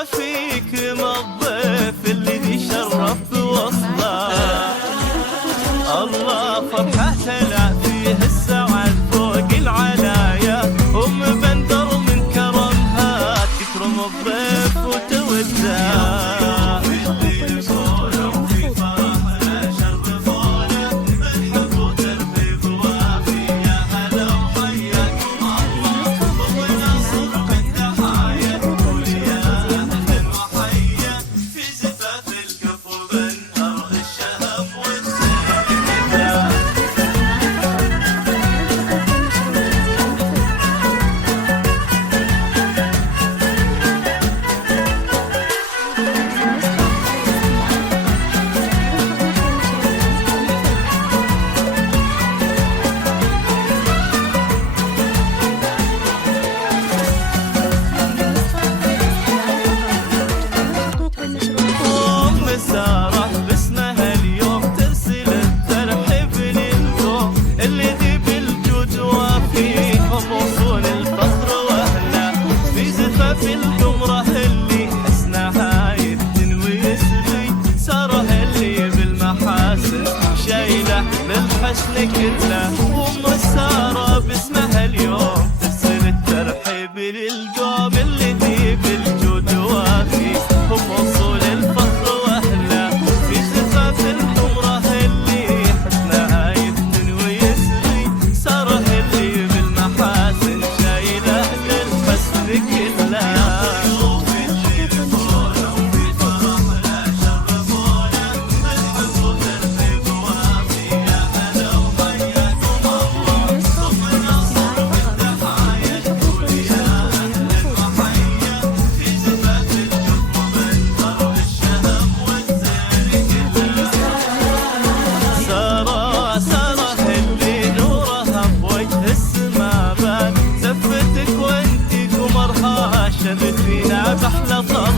وافيكم الضيف اللي شرف بوصله. الله فرحة لا فيه السعد فوق العلايا، أم بندر من كرمها تكرم الضيف وتوده. سارة باسمها اليوم ترسل الترحيب للقوم اللي ذي بالجود وفيهم وصول الفخر واهله. في زفاف القمرة اللي حسنها يفتن ويسبي، سارة اللي بالمحاسن شايله للحسن كله. ام سارة باسمها اليوم ترسل الترحيب للقوم اللي ذي بالجود وفيهم وصول الفخر. شبت فينا بحلى طر